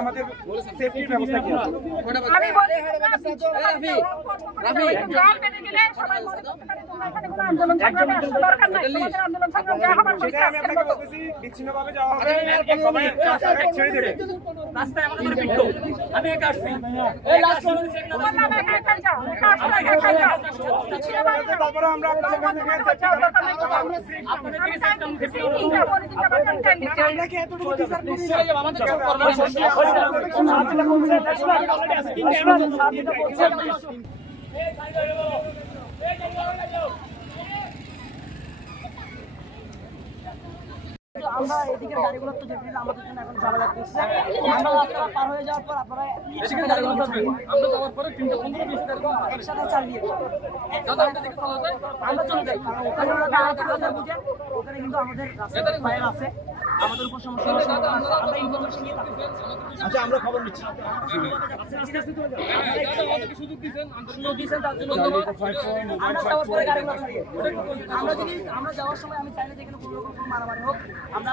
আমাদের সেফটির ব্যবস্থা কি আছে? বিচ্ছিন্নভাবে যাওয়া হবে, ছেড়ে দেবে রাস্তায় আমাদের বিক্ষোভ। আমি একা আসছি, তারপরে আমরা আপনাদের কাছ আমরা এদিকের গাড়িগুলো তো যেতে আমাদের জন্য এখন ঝামেলা করছে। আমরা রাস্তা পার হয়ে যাওয়ার পর আপনারা এদিকে গাড়িগুলো থাকবে, আমরা যাওয়ার পরে 3-15-20 গাড়ি একসাথে চালিয়ে আমরা চলে যাই, কারণ ওখানে বুঝে ওখানে কিন্তু আমাদের রাস্তায় ফায়ার আছে, আমাদের উপর সমস্যা হচ্ছে, আমরা ইনফরমেশন নিয়ে থাকি। আচ্ছা, আমরা খবর নিচ্ছি। সুযোগ দিয়েছেন তার জন্য আমরা যাওয়ার পরে গাড়িগুলো ছাড়িয়ে আমরা যাওয়ার সময় আমি চাইলে যেখানে কোনো রকম মারামারি হোক আমরা